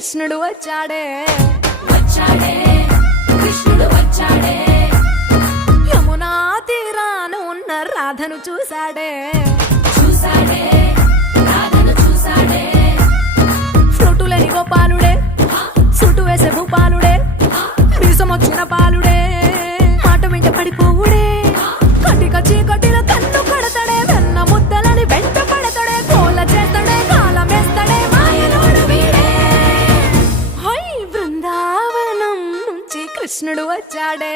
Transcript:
కృష్ణుడు వచ్చాడే వచ్చాడే కృష్ణుడు వచ్చాడే యమునా తీరాన ఉన్న రాధను చూశాడే చూసాడే రాధను చూసాడే ఫ్రూటులేని గోపాలుడే సుటు వేసే భూపాలుడే మీసమొచ్చిన పాలుడే మాట వెంట పడిపోవుడే కటిక చీకటిలో కన్ను కడతాడే వెన్న ముద్దలని వెంట పడతాడే కోల చేస్తాడే కాలమేస్తాడే మాయలోడు వీడే హై బృందావనం నుంచి కృష్ణుడు వచ్చాడే